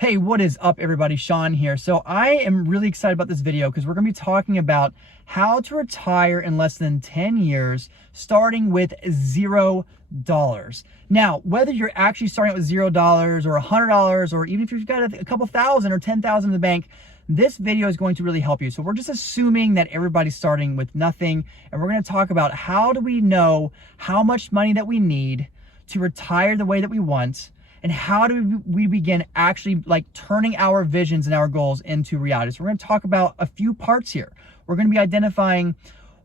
Hey, what is up everybody? Sean here. So I am really excited about this video because we're going to be talking about how to retire in less than 10 years, starting with $0. Now, whether you're actually starting with $0 or $100, or even if you've got a couple thousand or 10,000 in the bank, this video is going to really help you. So we're just assuming that everybody's starting with nothing, and we're going to talk about how do we know how much money that we need to retire the way that we want, and how do we begin actually turning our visions and our goals into reality. So we're going to talk about a few parts here. We're going to be identifying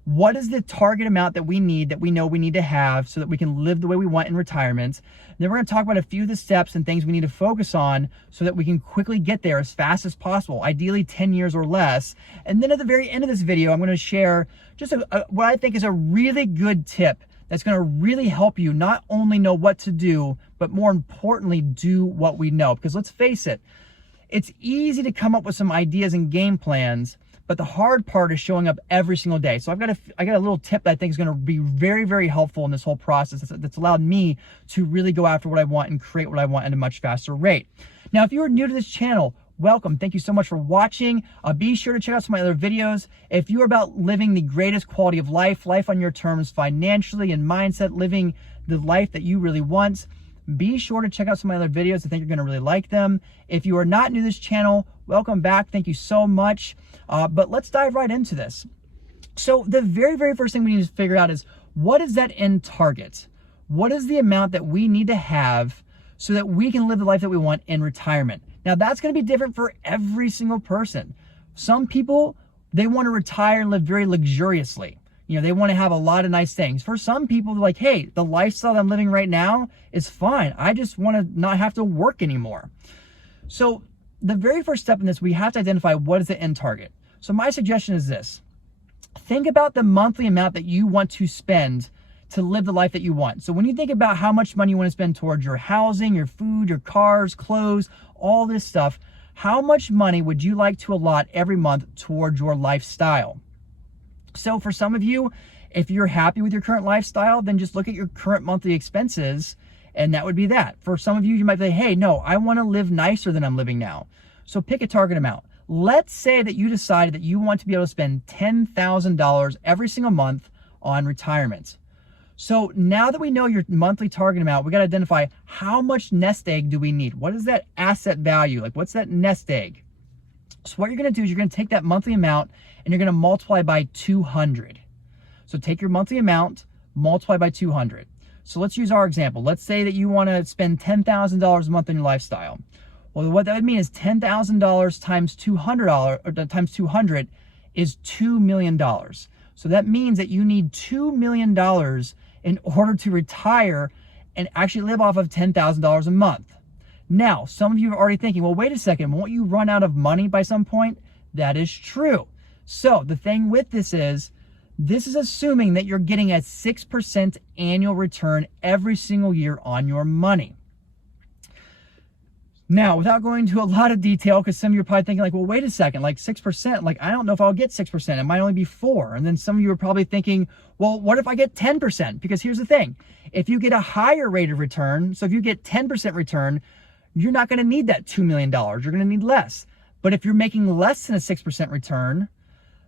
what is the target amount that we know we need to have so that we can live the way we want in retirement. And then we're going to talk about a few of the steps and things we need to focus on so that we can quickly get there as fast as possible, ideally 10 years or less. And then at the very end of this video, I'm going to share just what I think is a really good tip that's going to really help you not only know what to do, but more importantly, do what we know. Because let's face it, it's easy to come up with some ideas and game plans, but the hard part is showing up every single day. So I got a little tip that I think is going to be very, very helpful in this whole process that's allowed me to really go after what I want and create what I want at a much faster rate. Now, if you are new to this channel, welcome. Thank you so much for watching. Be sure to check out some of my other videos. If you're about living the greatest quality of life on your terms, financially and mindset, living the life that you really want, be sure to check out some of my other videos. I think you're going to really like them. If you are not new to this channel, welcome back. Thank you so much. But let's dive right into this. So the very, very first thing we need to figure out is, what is that end target? What is the amount that we need to have so that we can live the life that we want in retirement? Now, that's going to be different for every single person. Some people, they want to retire and live very luxuriously. You know, they want to have a lot of nice things. For some people, they're like, hey, the lifestyle that I'm living right now is fine. I just want to not have to work anymore. So the very first step in this, we have to identify what is the end target. So my suggestion is this. Think about the monthly amount that you want to spend to live the life that you want. So when you think about how much money you want to spend towards your housing, your food, your cars, clothes, all this stuff, how much money would you like to allot every month towards your lifestyle? So for some of you, if you're happy with your current lifestyle, then just look at your current monthly expenses, and that would be that. For some of you, you might say, hey, no, I want to live nicer than I'm living now. So pick a target amount. Let's say that you decided that you want to be able to spend $10,000 every single month on retirement. So now that we know your monthly target amount, we got to identify how much nest egg do we need? What is that asset value? Like, what's that nest egg? So what you're going to do is you're going to take that monthly amount and you're going to multiply by 200. So take your monthly amount, multiply by 200. So let's use our example. Let's say that you want to spend $10,000 a month on your lifestyle. Well, what that would mean is $10,000 times times 200 is $2 million. So that means that you need $2 million in order to retire and actually live off of $10,000 a month. Now, some of you are already thinking, well, wait a second, won't you run out of money by some point? That is true. So the thing with this is assuming that you're getting a 6% annual return every single year on your money. Now, without going into a lot of detail, because some of you are probably thinking like, well, wait a second, like 6%, I don't know if I'll get 6%. It might only be 4%. And then some of you are probably thinking, well, what if I get 10%? Because here's the thing. If you get a higher rate of return, so if you get 10% return, you're not going to need that $2 million. You're going to need less. But if you're making less than a 6% return,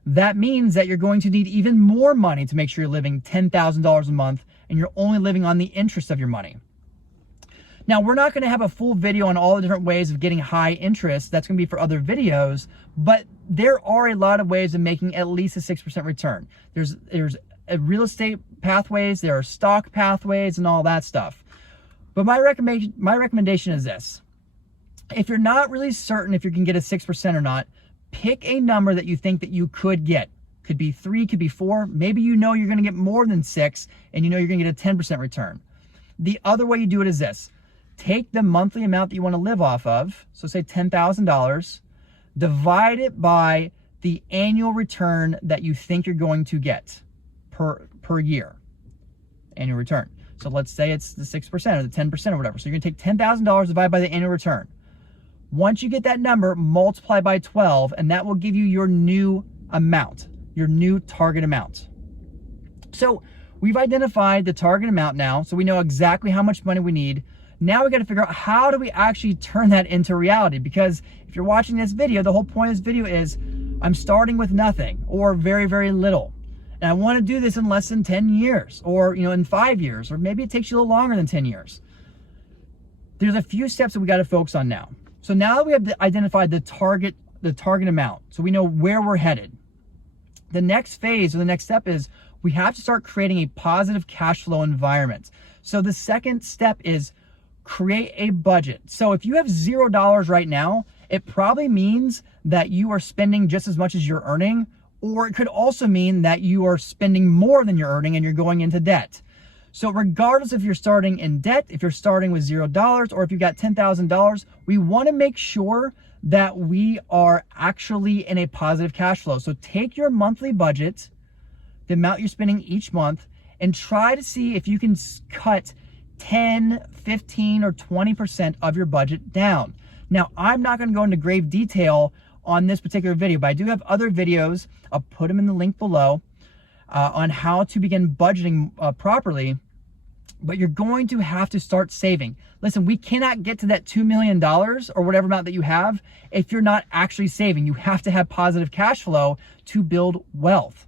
that means that you're going to need even more money to make sure you're living $10,000 a month and you're only living on the interest of your money. Now, we're not going to have a full video on all the different ways of getting high interest. That's going to be for other videos, but there are a lot of ways of making at least a 6% return. There's real estate pathways, there are stock pathways and all that stuff. But my recommendation is this. If you're not really certain if you can get a 6% or not, pick a number that you think that you could get. Could be 3, could be 4. Maybe you know you're going to get more than 6 and you know you're going to get a 10% return. The other way you do it is this. Take the monthly amount that you want to live off of, so say $10,000, divide it by the annual return that you think you're going to get per year, annual return. So let's say it's the 6% or the 10% or whatever. So you're going to take $10,000 divided by the annual return. Once you get that number, multiply by 12, and that will give you your new amount, your new target amount. So we've identified the target amount now, so we know exactly how much money we need. Now we got to figure out, how do we actually turn that into reality? Because if you're watching this video, the whole point of this video is I'm starting with nothing or very, very little. And I want to do this in less than 10 years or, in 5 years, or maybe it takes you a little longer than 10 years. There's a few steps that we got to focus on now. So now that we have identified the target amount, so we know where we're headed, the next phase or the next step is we have to start creating a positive cash flow environment. So the second step is create a budget. So if you have $0 right now, it probably means that you are spending just as much as you're earning, or it could also mean that you are spending more than you're earning and you're going into debt. So regardless if you're starting in debt, if you're starting with $0, or if you've got $10,000, we want to make sure that we are actually in a positive cash flow. So take your monthly budget, the amount you're spending each month, and try to see if you can cut 10, 15, or 20% of your budget down. Now, I'm not going to go into grave detail on this particular video, but I do have other videos. I'll put them in the link below on how to begin budgeting properly. But you're going to have to start saving. Listen, we cannot get to that $2 million or whatever amount that you have if you're not actually saving. You have to have positive cash flow to build wealth.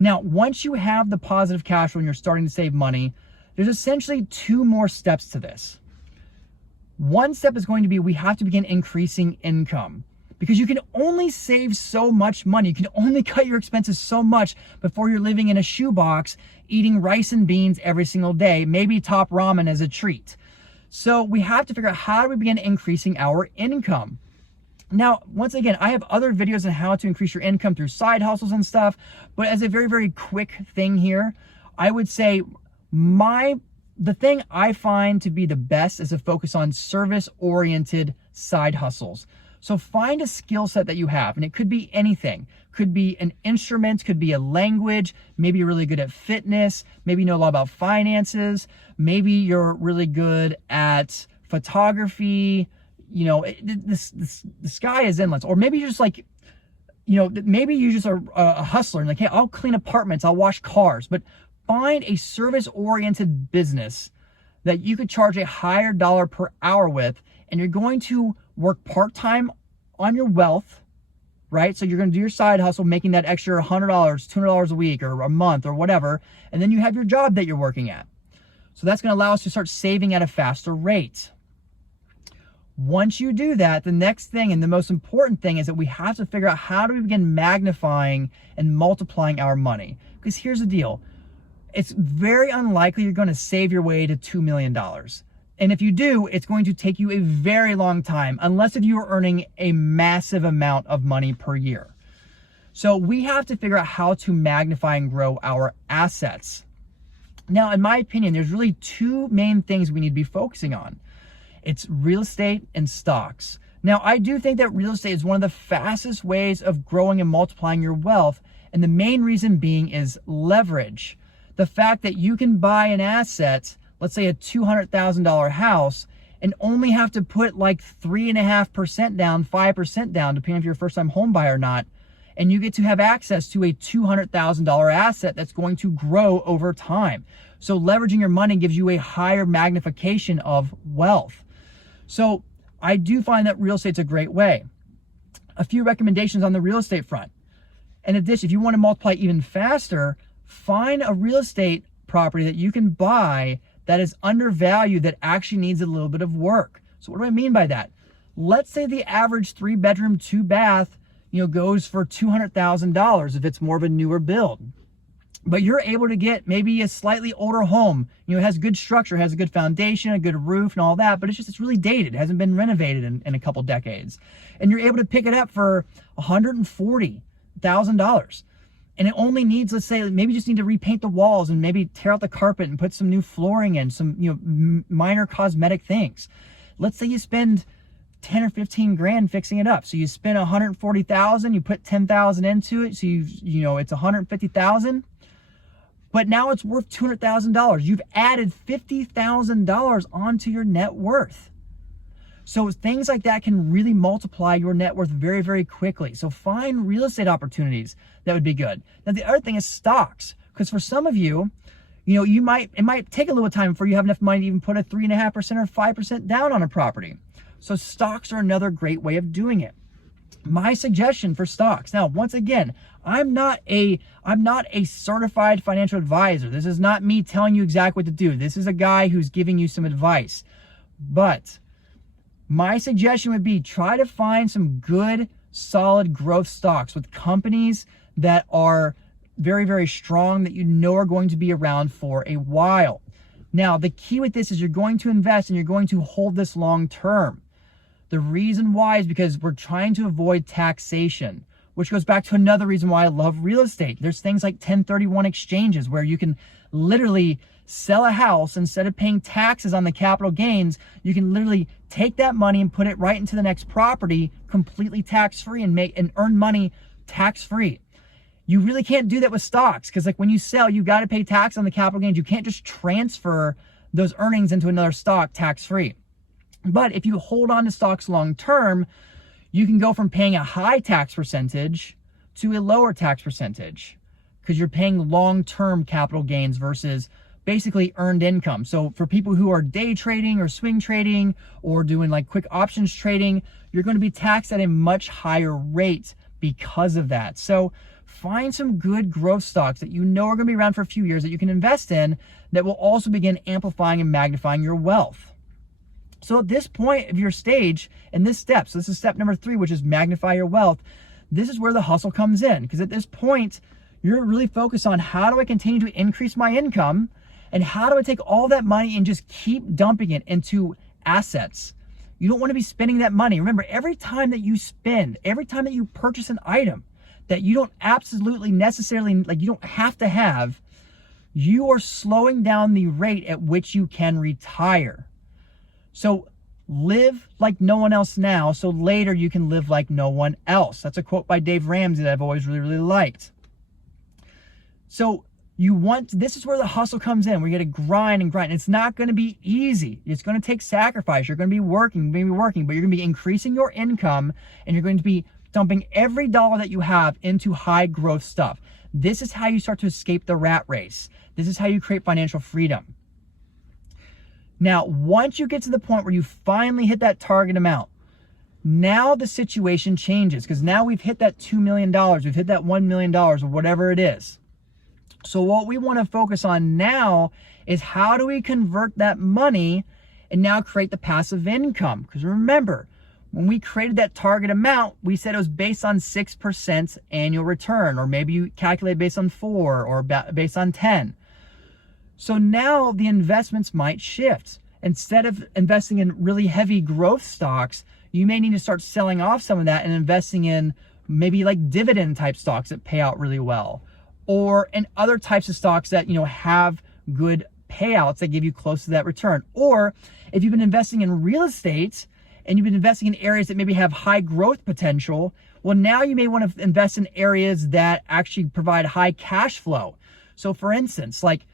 Now, once you have the positive cash flow and you're starting to save money, there's essentially two more steps to this. One step is going to be, we have to begin increasing income, because you can only save so much money. You can only cut your expenses so much before you're living in a shoebox, eating rice and beans every single day, maybe top ramen as a treat. So we have to figure out, how do we begin increasing our income? Now, once again, I have other videos on how to increase your income through side hustles and stuff, but as a very, very quick thing here, I would say the thing I find to be the best is to focus on service-oriented side hustles. So find a skill set that you have, and it could be anything. Could be an instrument, could be a language, maybe you're really good at fitness, maybe you know a lot about finances, maybe you're really good at photography, the sky is endless. Or maybe you're just like, maybe you just are a hustler and like, hey, I'll clean apartments, I'll wash cars, but find a service-oriented business that you could charge a higher dollar per hour with, and you're going to work part-time on your wealth, right? So you're going to do your side hustle, making that extra $100, $200 a week or a month or whatever, and then you have your job that you're working at. So that's going to allow us to start saving at a faster rate. Once you do that, the next thing and the most important thing is that we have to figure out, how do we begin magnifying and multiplying our money? Because here's the deal. It's very unlikely you're going to save your way to $2 million. And if you do, it's going to take you a very long time, unless if you are earning a massive amount of money per year. So we have to figure out how to magnify and grow our assets. Now, in my opinion, there's really two main things we need to be focusing on. It's real estate and stocks. Now, I do think that real estate is one of the fastest ways of growing and multiplying your wealth. And the main reason being is leverage. The fact that you can buy an asset, let's say a $200,000 house, and only have to put like 3.5% down, 5% down, depending if you're a first-time home buyer or not, and you get to have access to a $200,000 asset that's going to grow over time. So leveraging your money gives you a higher magnification of wealth. So I do find that real estate's a great way. A few recommendations on the real estate front. In addition, if you want to multiply even faster, find a real estate property that you can buy that is undervalued, that actually needs a little bit of work. So what do I mean by that? Let's say the average 3-bedroom, 2-bath, goes for $200,000 if it's more of a newer build. But you're able to get maybe a slightly older home, it has good structure, has a good foundation, a good roof and all that, but it's really dated. It hasn't been renovated in a couple decades. And you're able to pick it up for $140,000. And it only needs, let's say, maybe you just need to repaint the walls and maybe tear out the carpet and put some new flooring in, some, minor cosmetic things. Let's say you spend 10 or 15 grand fixing it up. So you spend 140,000, you put 10,000 into it. So it's 150,000, but now it's worth $200,000. You've added $50,000 onto your net worth. So things like that can really multiply your net worth very, very quickly. So find real estate opportunities that would be good. Now, the other thing is stocks, because for some of you, it might take a little time before you have enough money to even put a 3.5% or 5% down on a property. So stocks are another great way of doing it. My suggestion for stocks. Now, once again, I'm not a certified financial advisor. This is not me telling you exactly what to do. This is a guy who's giving you some advice. But my suggestion would be try to find some good, solid growth stocks with companies that are very, very strong, that you know are going to be around for a while. Now, the key with this is you're going to invest and you're going to hold this long term. The reason why is because we're trying to avoid taxation, which goes back to another reason why I love real estate. There's things like 1031 exchanges where you can literally sell a house. Instead of paying taxes on the capital gains, you can literally take that money and put it right into the next property completely tax-free and earn money tax-free. You really can't do that with stocks because like when you sell, you got to pay tax on the capital gains. You can't just transfer those earnings into another stock tax-free. But if you hold on to stocks long term, you can go from paying a high tax percentage to a lower tax percentage because you're paying long-term capital gains versus basically earned income. So for people who are day trading or swing trading or doing like quick options trading, you're going to be taxed at a much higher rate because of that. So find some good growth stocks that you know are going to be around for a few years that you can invest in that will also begin amplifying and magnifying your wealth. So at this point of your stage in this step, so this is step number 3, which is magnify your wealth. This is where the hustle comes in because at this point, you're really focused on how do I continue to increase my income and how do I take all that money and just keep dumping it into assets. You don't want to be spending that money. Remember, every time that you spend, every time that you purchase an item that you don't absolutely necessarily, like you don't have to have, you are slowing down the rate at which you can retire. So live like no one else now, so later you can live like no one else. That's a quote by Dave Ramsey that I've always really, really liked. So this is where the hustle comes in. We got to grind and grind. It's not going to be easy. It's going to take sacrifice. You're going to be working, but you're going to be increasing your income and you're going to be dumping every dollar that you have into high growth stuff. This is how you start to escape the rat race. This is how you create financial freedom. Now, once you get to the point where you finally hit that target amount, now the situation changes because now we've hit that $2 million, we've hit that $1 million or whatever it is. So what we want to focus on now is how do we convert that money and now create the passive income? Because remember, when we created that target amount, we said it was based on 6% annual return, or maybe you calculate based on 4 or based on 10. So now the investments might shift. Instead of investing in really heavy growth stocks, you may need to start selling off some of that and investing in maybe like dividend type stocks that pay out really well, or in other types of stocks that, have good payouts that give you close to that return. Or if you've been investing in real estate and you've been investing in areas that maybe have high growth potential, well, now you may want to invest in areas that actually provide high cash flow. So for instance, like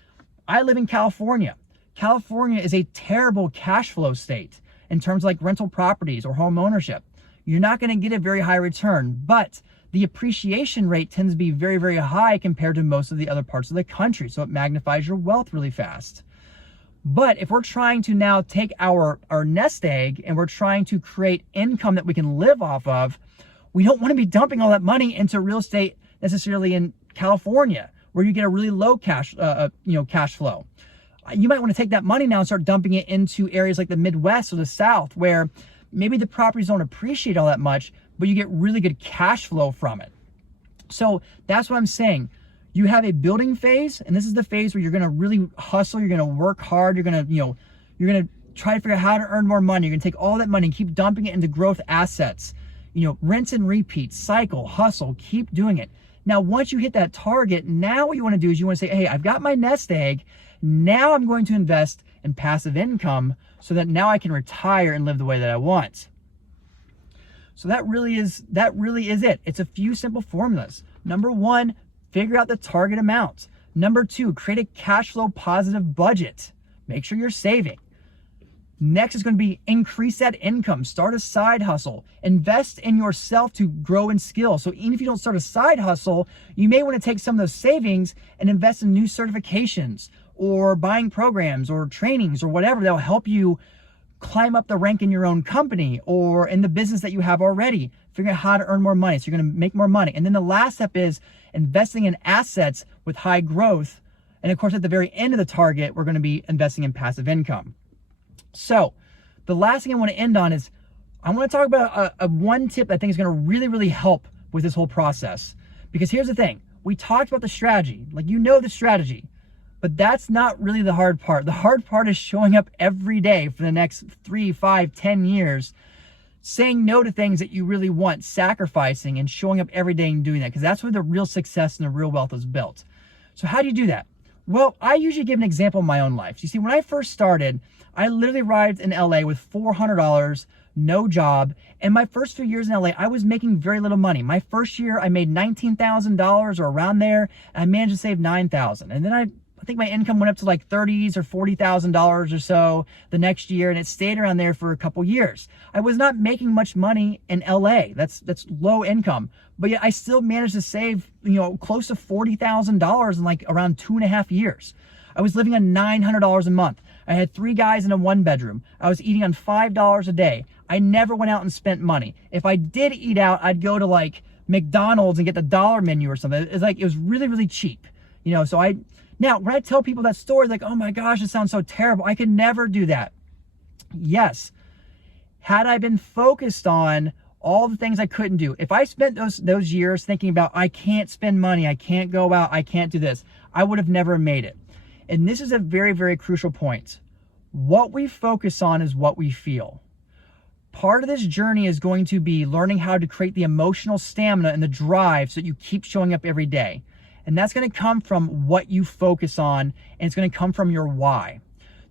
I live in California. California is a terrible cash flow state in terms of like rental properties or home ownership. You're not going to get a very high return, but the appreciation rate tends to be very, very high compared to most of the other parts of the country. So it magnifies your wealth really fast. But if we're trying to now take our nest egg and we're trying to create income that we can live off of, we don't want to be dumping all that money into real estate necessarily in California, where you get a really low cash flow. You might want to take that money now and start dumping it into areas like the Midwest or the South, where maybe the properties don't appreciate all that much, but you get really good cash flow from it. So that's what I'm saying. You have a building phase, and this is the phase where you're going to really hustle. You're going to work hard. You're going to try to figure out how to earn more money. You're going to take all that money and keep dumping it into growth assets. Rinse and repeat, cycle, hustle, keep doing it. Now, once you hit that target, now what you want to do is you want to say, hey, I've got my nest egg. Now I'm going to invest in passive income so that now I can retire and live the way that I want. So that really is it. It's a few simple formulas. Number 1, figure out the target amount. Number 2, create a cash flow positive budget. Make sure you're saving. Next is going to be increase that income. Start a side hustle. Invest in yourself to grow in skill. So even if you don't start a side hustle, you may want to take some of those savings and invest in new certifications or buying programs or trainings or whatever that'll help you climb up the rank in your own company or in the business that you have already, figuring out how to earn more money so you're going to make more money. And then the last step is investing in assets with high growth. And of course, at the very end of the target, we're going to be investing in passive income. So the last thing I want to end on is I want to talk about a one tip that I think is going to really, really help with this whole process. Because here's the thing. We talked about the strategy. Like, you know the strategy. But that's not really the hard part. The hard part is showing up every day for the next 3, 5, 10 years, saying no to things that you really want, sacrificing and showing up every day and doing that, because that's where the real success and the real wealth is built. So how do you do that? Well, I usually give an example in my own life. You see, when I first started, I literally arrived in LA with $400, no job. And my first few years in LA, I was making very little money. My first year, I made $19,000 or around there. And I managed to save $9,000. And then I think my income went up to like $30,000 or $40,000 or so the next year, and it stayed around there for a couple years. I was not making much money in LA. That's low income, but yet I still managed to save, close to $40,000 in like around 2.5 years. I was living on $900 a month. I had 3 guys in a 1-bedroom. I was eating on $5 a day. I never went out and spent money. If I did eat out, I'd go to like McDonald's and get the dollar menu or something. It was really, really cheap. Now, when I tell people that story, like, oh my gosh, it sounds so terrible. I could never do that. Yes. Had I been focused on all the things I couldn't do, if I spent those years thinking about, I can't spend money, I can't go out, I can't do this, I would have never made it. And this is a very, very crucial point. What we focus on is what we feel. Part of this journey is going to be learning how to create the emotional stamina and the drive so that you keep showing up every day. And that's going to come from what you focus on, and it's going to come from your why.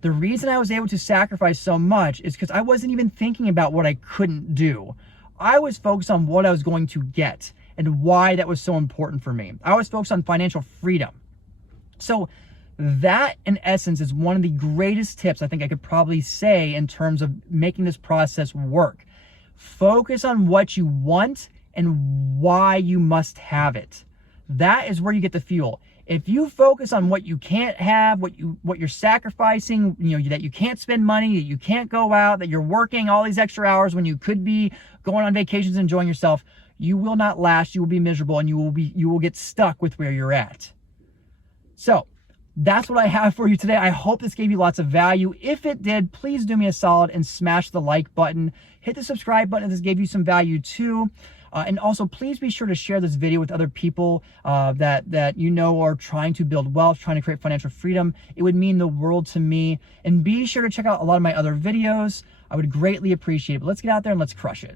The reason I was able to sacrifice so much is because I wasn't even thinking about what I couldn't do. I was focused on what I was going to get and why that was so important for me. I was focused on financial freedom. So that, in essence, is one of the greatest tips I think I could probably say in terms of making this process work. Focus on what you want and why you must have it. That is where you get the fuel. If you focus on what you can't have, what you're sacrificing, that you can't spend money, that you can't go out, that you're working all these extra hours when you could be going on vacations and enjoying yourself, you will not last. You will be miserable, and you will get stuck with where you're at. So that's what I have for you today. I hope this gave you lots of value. If it did, please do me a solid and smash the like button. Hit the subscribe button if this gave you some value too. And also, please be sure to share this video with other people that are trying to build wealth, trying to create financial freedom. It would mean the world to me. And be sure to check out a lot of my other videos. I would greatly appreciate it. But let's get out there and let's crush it.